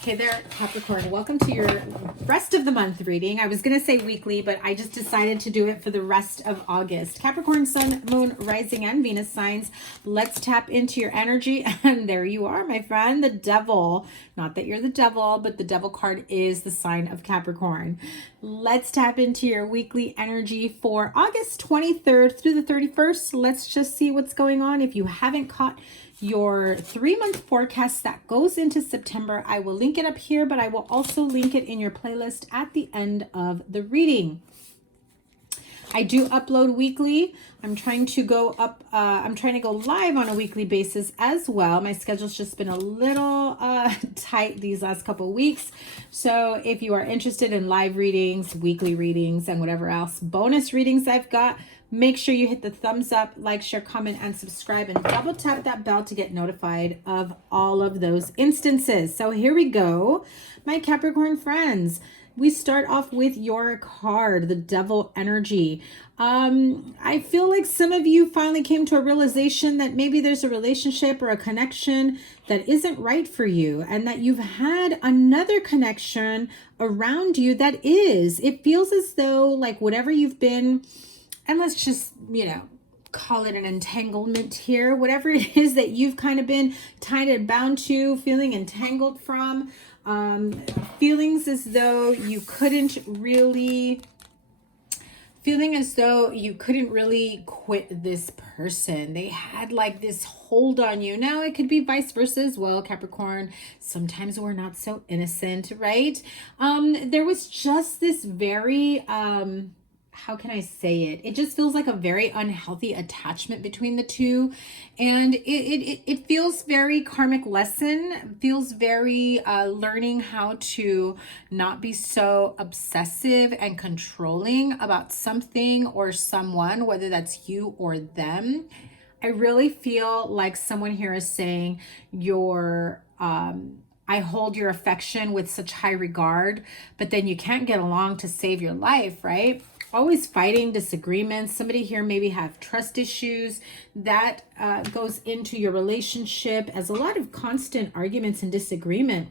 Hey there, Capricorn. Welcome to your rest of the month reading. I was going to say weekly, but I just decided to do it for the rest of August. Capricorn, Sun, Moon, Rising, and Venus signs. Let's tap into your energy. And there you are, my friend, the Devil. Not that you're the devil, but the Devil card is the sign of Capricorn. Let's tap into your weekly energy for August 23rd through the 31st. Let's just see what's going on. If you haven't caught your 3-month forecast that goes into September, I will link it up here, but I will also link it in your playlist at the end of the reading. I do upload weekly. I'm trying to go live on a weekly basis as well. My schedule's just been a little tight these last couple of weeks. So if you are interested in live readings, weekly readings, and whatever else bonus readings I've got, make sure you hit the thumbs up, like, share, comment, and subscribe, and double tap that bell to get notified of all of those instances. So here we go, my Capricorn friends. We start off with your card, the Devil energy. I feel like some of you finally came to a realization that maybe there's a relationship or a connection that isn't right for you, and that you've had another connection around you that is. It feels as though like whatever you've been, and let's just, call it an entanglement here. Whatever it is that you've kind of been tied and bound to, feeling entangled from, feeling as though you couldn't really quit this person. They had like this hold on you. Now it could be vice versa as well, Capricorn. Sometimes we're not so innocent, right? There was just this very, how can I say it? It just feels like a very unhealthy attachment between the two. And it feels very karmic lesson, feels very learning how to not be so obsessive and controlling about something or someone, whether that's you or them. I really feel like someone here is saying I hold your affection with such high regard, but then you can't get along to save your life, right? Always fighting, disagreements. Somebody here maybe have trust issues. That goes into your relationship as a lot of constant arguments and disagreement.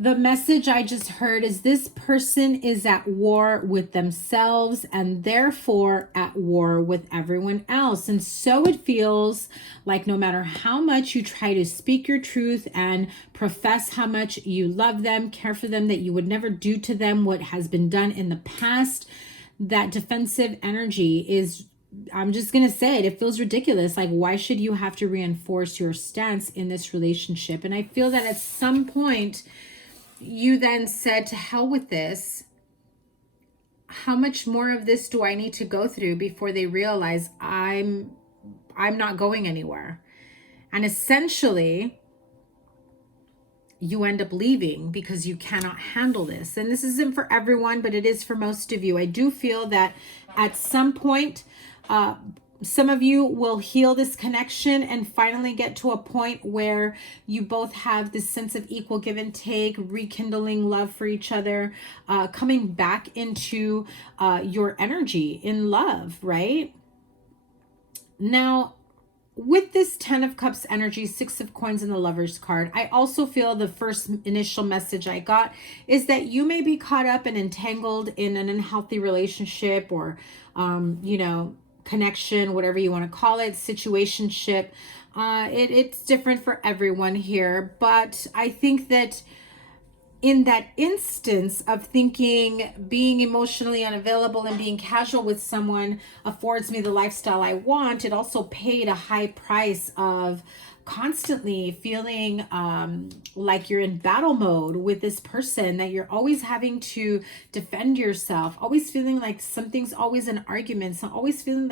The message I just heard is this person is at war with themselves and therefore at war with everyone else. And so it feels like no matter how much you try to speak your truth and profess how much you love them, care for them, that you would never do to them what has been done in the past, that defensive energy is, I'm just going to say it, it feels ridiculous. Like, why should you have to reinforce your stance in this relationship? And I feel that at some point, you then said, to hell with this. How much more of this do I need to go through before they realize I'm not going anywhere? And essentially, you end up leaving because you cannot handle this. And this isn't for everyone, but it is for most of you. I do feel that at some point, some of you will heal this connection and finally get to a point where you both have this sense of equal give and take, rekindling love for each other, coming back into your energy in love, right? Now, with this 10 of Cups energy, 6 of Coins, and the Lover's card, I also feel the first initial message I got is that you may be caught up and entangled in an unhealthy relationship or, connection, whatever you want to call it, situationship. It's different for everyone here, but I think that in that instance of thinking being emotionally unavailable and being casual with someone affords me the lifestyle I want, it also paid a high price of constantly feeling like you're in battle mode with this person, that you're always having to defend yourself, always feeling like something's always an argument, so always feeling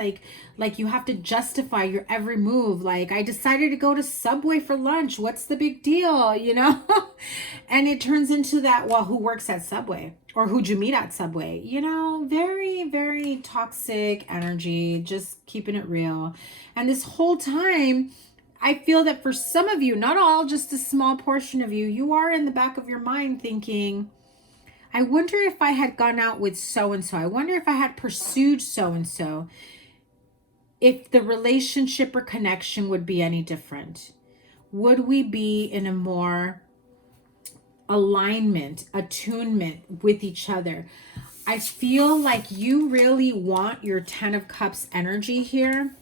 like you have to justify your every move. Like, I decided to go to Subway for lunch. What's the big deal, And it turns into that, well, who works at Subway? Or who'd you meet at Subway? Very, very toxic energy, just keeping it real. And this whole time, I feel that for some of you, not all, just a small portion of you, you are in the back of your mind thinking, I wonder if I had gone out with so-and-so. I wonder if I had pursued so-and-so, if the relationship or connection would be any different. Would we be in a more alignment, attunement with each other. I feel like you really want your 10 of Cups energy here,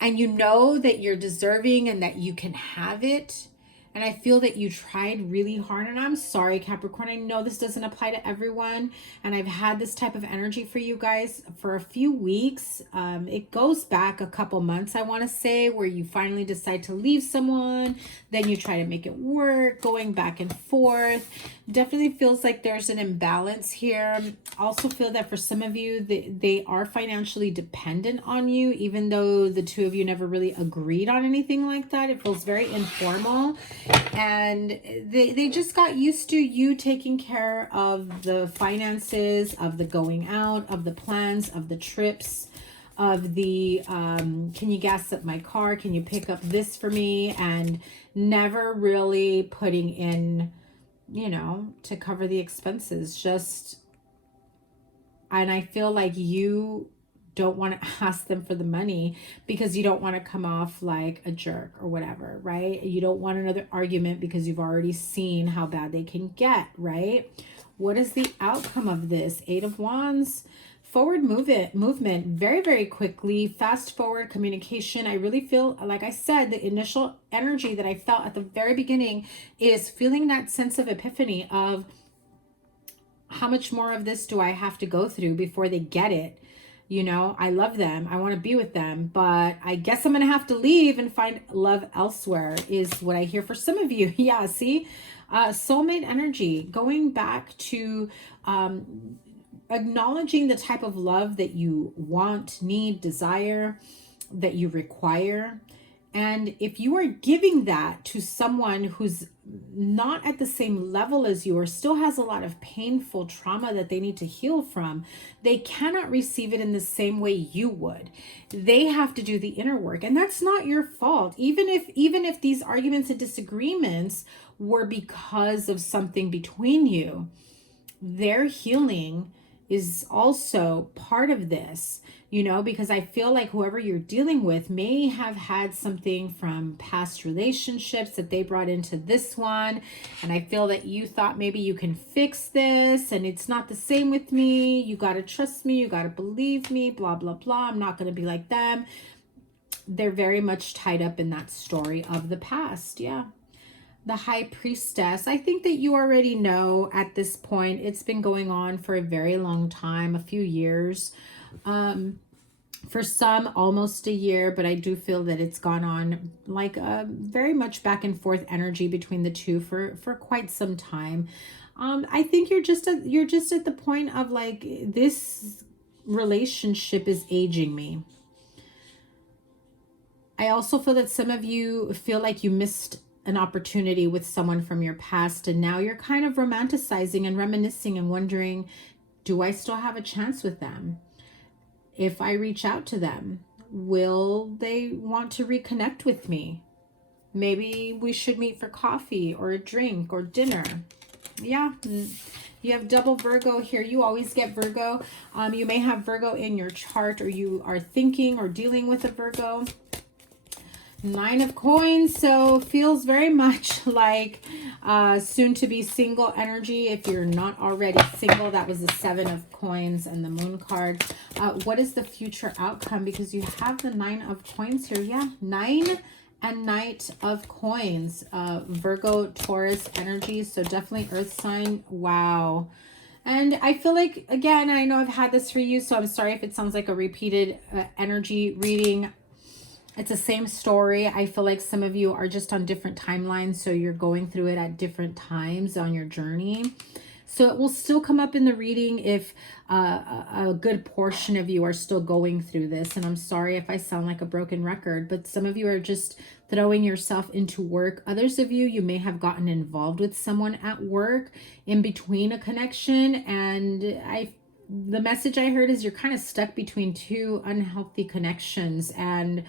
and you know that you're deserving and that you can have it. And I feel that you tried really hard, and I'm sorry, Capricorn. I know this doesn't apply to everyone, and I've had this type of energy for you guys for a few weeks. It goes back a couple months, I want to say, where you finally decide to leave someone, then you try to make it work, going back and forth. Definitely feels like there's an imbalance here. Also feel that for some of you, they are financially dependent on you, even though the two of you never really agreed on anything like that. It feels very informal. And they just got used to you taking care of the finances, of the going out, of the plans, of the trips, of the can you gas up my car, can you pick up this for me, and never really putting in, you know, to cover the expenses. Just, and I feel like you don't want to ask them for the money because you don't want to come off like a jerk or whatever, right? You don't want another argument because you've already seen how bad they can get, right? What is the outcome of this? 8 of Wands, forward movement very, very quickly, fast forward communication. I really feel, like I said, the initial energy that I felt at the very beginning is feeling that sense of epiphany of how much more of this do I have to go through before they get it? You know, I love them. I want to be with them, but I guess I'm going to have to leave and find love elsewhere is what I hear for some of you. Yeah, see, soulmate energy, going back to acknowledging the type of love that you want, need, desire, that you require. And if you are giving that to someone who's not at the same level as you or still has a lot of painful trauma that they need to heal from, they cannot receive it in the same way you would. They have to do the inner work, and that's not your fault. Even if these arguments and disagreements were because of something between you, their healing is also part of this, you know, because I feel like whoever you're dealing with may have had something from past relationships that they brought into this one. And I feel that you thought maybe you can fix this and it's not the same with me. You got to trust me. You got to believe me, blah, blah, blah. I'm not going to be like them. They're very much tied up in that story of the past. Yeah. The High Priestess, I think that you already know at this point, it's been going on for a very long time, a few years. For some, almost a year, but I do feel that it's gone on like a very much back and forth energy between the two for quite some time. I think you're just at the point of like, this relationship is aging me. I also feel that some of you feel like you missed an opportunity with someone from your past, and now you're kind of romanticizing and reminiscing and wondering, do I still have a chance with them? If I reach out to them, will they want to reconnect with me? Maybe we should meet for coffee or a drink or dinner. Yeah, you have double Virgo here. You always get Virgo. You may have Virgo in your chart, or you are thinking or dealing with a Virgo. 9 of Coins, so feels very much like soon to be single energy. If you're not already single, that was the 7 of Coins and the Moon card. What is the future outcome? Because you have the 9 of Coins here. Yeah, 9 and Knight of Coins. Virgo, Taurus energy, so definitely Earth sign. Wow. And I feel like, again, I know I've had this for you, so I'm sorry if it sounds like a repeated energy reading. It's the same story. I feel like some of you are just on different timelines, so you're going through it at different times on your journey. So it will still come up in the reading if a good portion of you are still going through this. And I'm sorry if I sound like a broken record, but some of you are just throwing yourself into work. Others of you, you may have gotten involved with someone at work in between a connection. And the message I heard is you're kind of stuck between two unhealthy connections, and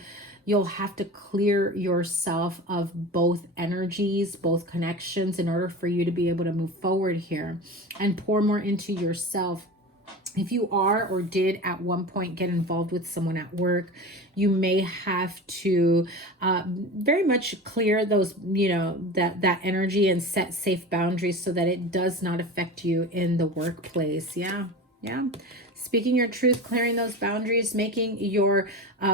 you'll have to clear yourself of both energies, both connections, in order for you to be able to move forward here and pour more into yourself. If you are or did at one point get involved with someone at work, you may have to very much clear those, you know, that energy and set safe boundaries so that it does not affect you in the workplace. Yeah. Speaking your truth, clearing those boundaries, making your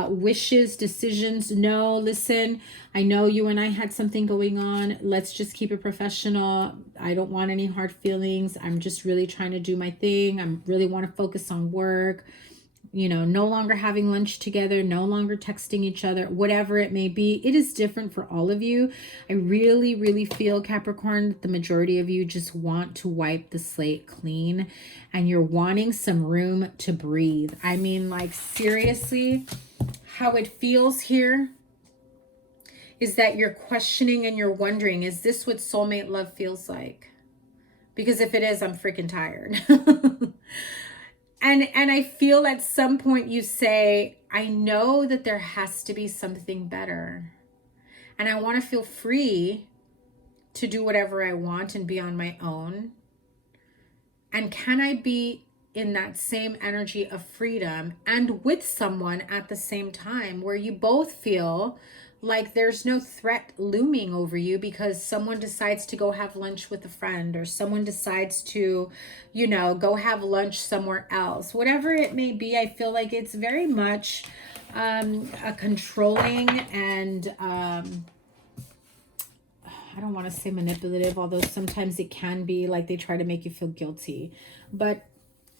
wishes, decisions. No, listen, I know you and I had something going on. Let's just keep it professional. I don't want any hard feelings. I'm just really trying to do my thing. I really want to focus on work. You know, no longer having lunch together, no longer texting each other, whatever it may be. It is different for all of you. I really, really feel, Capricorn, that the majority of you just want to wipe the slate clean and you're wanting some room to breathe. I mean, like, seriously, how it feels here is that you're questioning and you're wondering, is this what soulmate love feels like? Because if it is, I'm freaking tired. And I feel at some point you say, I know that there has to be something better. And I want to feel free to do whatever I want and be on my own. And can I be in that same energy of freedom and with someone at the same time where you both feel like there's no threat looming over you because someone decides to go have lunch with a friend or someone decides to, you know, go have lunch somewhere else. Whatever it may be, I feel like it's very much a controlling and I don't want to say manipulative, although sometimes it can be, like they try to make you feel guilty. But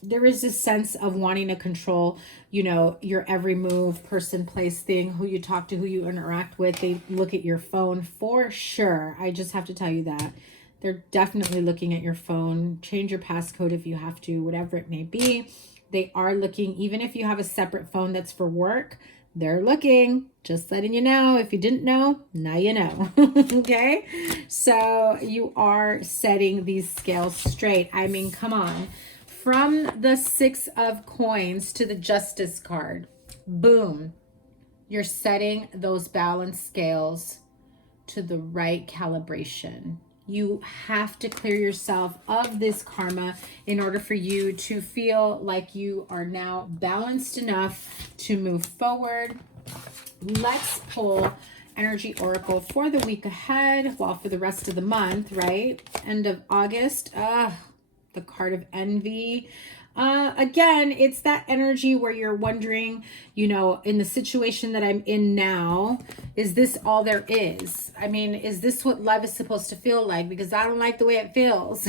there is this sense of wanting to control, you know, your every move, person, place, thing, who you talk to, who you interact with. They look at your phone for sure. I just have to tell you that. They're definitely looking at your phone. Change your passcode if you have to, whatever it may be. They are looking, even if you have a separate phone that's for work, they're looking. Just letting you know. If you didn't know, now you know. Okay? So you are setting these scales straight. I mean, come on. From the Six of Coins to the Justice card, boom, you're setting those balance scales to the right calibration. You have to clear yourself of this karma in order for you to feel like you are now balanced enough to move forward. Let's pull Energy Oracle for the week ahead, well, for the rest of the month, right? End of August. The card of envy. Again, it's that energy where you're wondering, you know, in the situation that I'm in now, is this all there is? I mean, is this what love is supposed to feel like? Because I don't like the way it feels.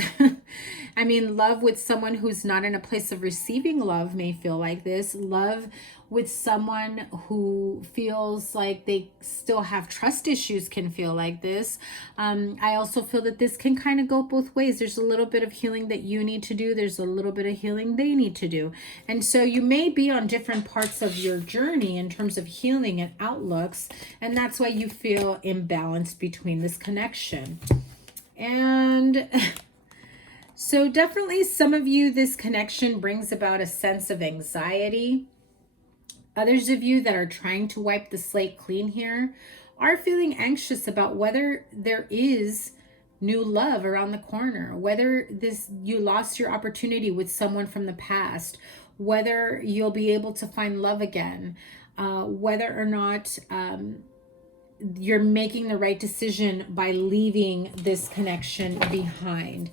I mean, love with someone who's not in a place of receiving love may feel like this. Love with someone who feels like they still have trust issues can feel like this. I also feel that this can kind of go both ways. There's a little bit of healing that you need to do. There's a little bit of healing they need to do. And so you may be on different parts of your journey in terms of healing and outlooks. And that's why you feel imbalanced between this connection. And so definitely some of you, this connection brings about a sense of anxiety. Others of you that are trying to wipe the slate clean here are feeling anxious about whether there is new love around the corner, whether you lost your opportunity with someone from the past, whether you'll be able to find love again, whether or not you're making the right decision by leaving this connection behind.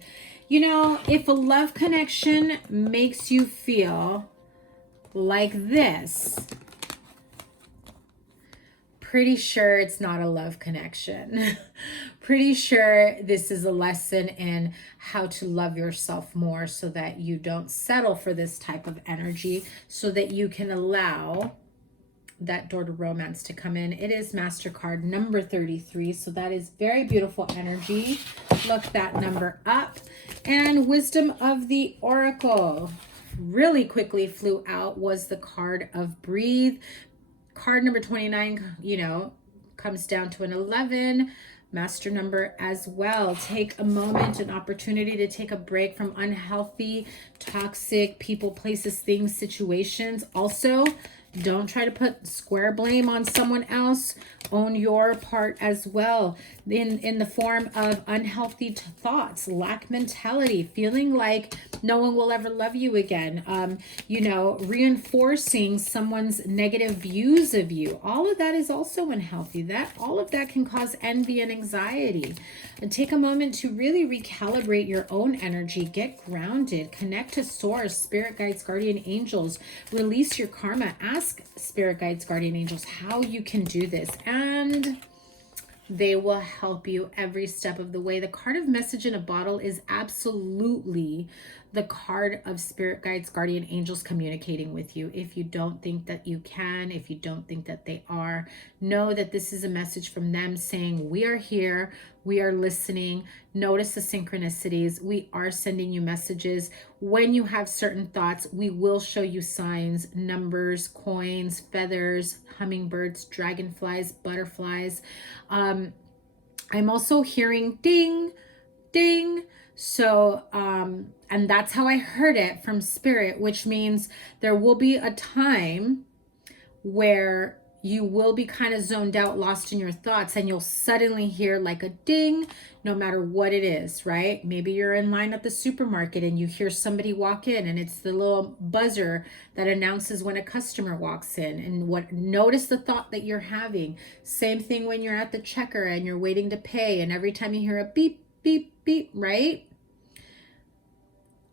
You know, if a love connection makes you feel like this, pretty sure it's not a love connection. Pretty sure this is a lesson in how to love yourself more so that you don't settle for this type of energy, so that you can allow that door to romance to come in. It is MasterCard number 33, so that is very beautiful energy. Look that number up. And Wisdom of the Oracle really quickly flew out was the card of Breathe. Card number 29, you know, comes down to an 11. Master number as well. Take a moment, an opportunity to take a break from unhealthy, toxic people, places, things, situations. Also, Don't try to put square blame on someone else. Own your part as well. In the form of unhealthy thoughts, lack mentality, feeling like no one will ever love you again. You know, reinforcing someone's negative views of you. All of that is also unhealthy. All of that can cause envy and anxiety. And take a moment to really recalibrate your own energy. Get grounded. Connect to source, spirit guides, guardian angels. Release your karma. Ask spirit guides, guardian angels how you can do this. And they will help you every step of the way. The card of message in a bottle is absolutely the card of spirit guides, guardian angels communicating with you. If you don't think that you can, if you don't think that they are, know that this is a message from them saying, we are here, we are listening. Notice the synchronicities. We are sending you messages. When you have certain thoughts, we will show you signs, numbers, coins, feathers, hummingbirds, dragonflies, butterflies. I'm also hearing ding, ding. So, and that's how I heard it from spirit, which means there will be a time where you will be kind of zoned out, lost in your thoughts, and you'll suddenly hear like a ding, no matter what it is, right? Maybe you're in line at the supermarket and you hear somebody walk in, and it's the little buzzer that announces when a customer walks in. And notice the thought that you're having. Same thing when you're at the checker and you're waiting to pay, and every time you hear a beep, beep, beep, right?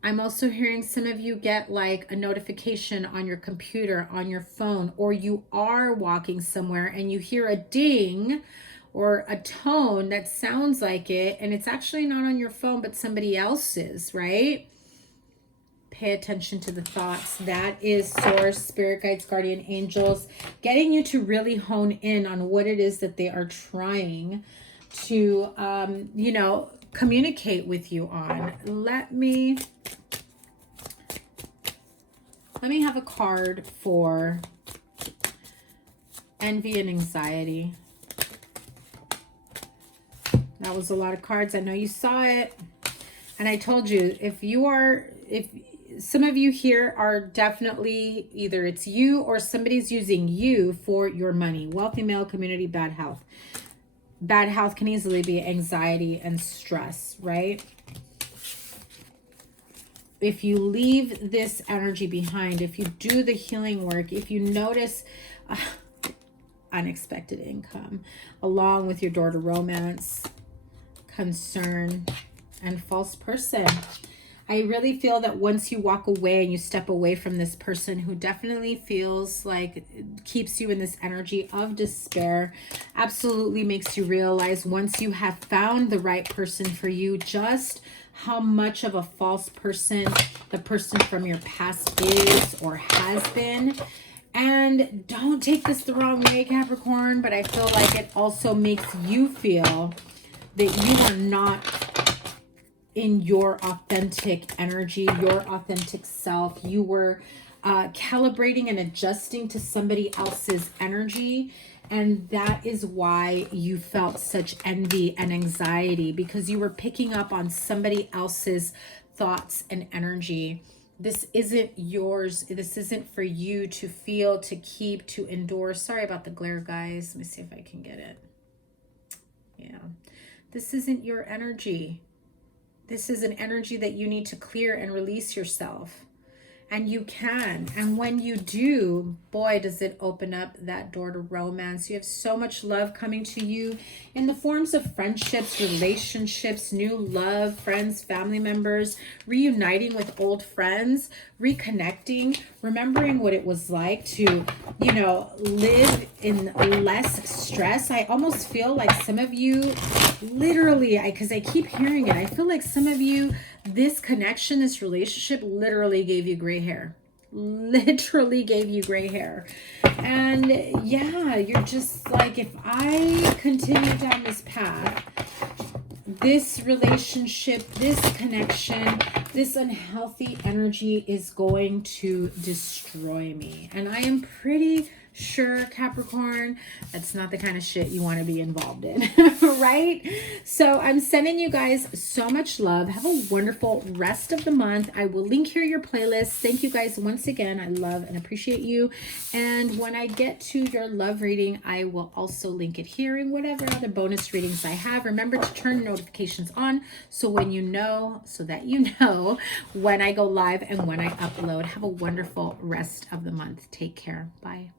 I'm also hearing some of you get like a notification on your computer, on your phone, or you are walking somewhere and you hear a ding or a tone that sounds like it, and it's actually not on your phone, but somebody else's, right? Pay attention to the thoughts. That is source, spirit guides, guardian angels, getting you to really hone in on what it is that they are trying to, you know, communicate with you on. Let me have a card for envy and anxiety. That was a lot of cards. I know you saw it. And I told you, if some of you here are definitely, either it's you or somebody's using you for your money. Wealthy male community, bad health. Bad health can easily be anxiety and stress, right? If you leave this energy behind, if you do the healing work, if you notice unexpected income, along with your door to romance, concern, and false person, I really feel that once you walk away and you step away from this person who definitely feels like keeps you in this energy of despair, absolutely makes you realize once you have found the right person for you, just how much of a false person the person from your past is or has been. And don't take this the wrong way, Capricorn, but I feel like it also makes you feel that you are not in your authentic energy, your authentic self. You were calibrating and adjusting to somebody else's energy. And that is why you felt such envy and anxiety, because you were picking up on somebody else's thoughts and energy. This isn't yours. This isn't for you to feel, to keep, to endure. Sorry about the glare, guys. Let me see if I can get it. Yeah. This isn't your energy. This is an energy that you need to clear and release yourself. And you can. And when you do, boy, does it open up that door to romance. You have so much love coming to you in the forms of friendships, relationships, new love, friends, family members, reuniting with old friends, reconnecting, remembering what it was like to, you know, live in less stress. I almost feel like some of you, literally, because I keep hearing it, I feel like some of you, this connection, this relationship literally gave you gray hair. Literally gave you gray hair. And yeah, you're just like, if I continue down this path, this relationship, this connection, this unhealthy energy is going to destroy me. And I am pretty Sure, Capricorn, that's not the kind of shit you want to be involved in, right? So I'm sending you guys so much love. Have a wonderful rest of the month. I will link here your playlist. Thank you guys once again. I love and appreciate you. And when I get to your love reading, I will also link it here in whatever other bonus readings I have. Remember to turn notifications on so when you know, so that you know when I go live and when I upload. Have a wonderful rest of the month. Take care. Bye.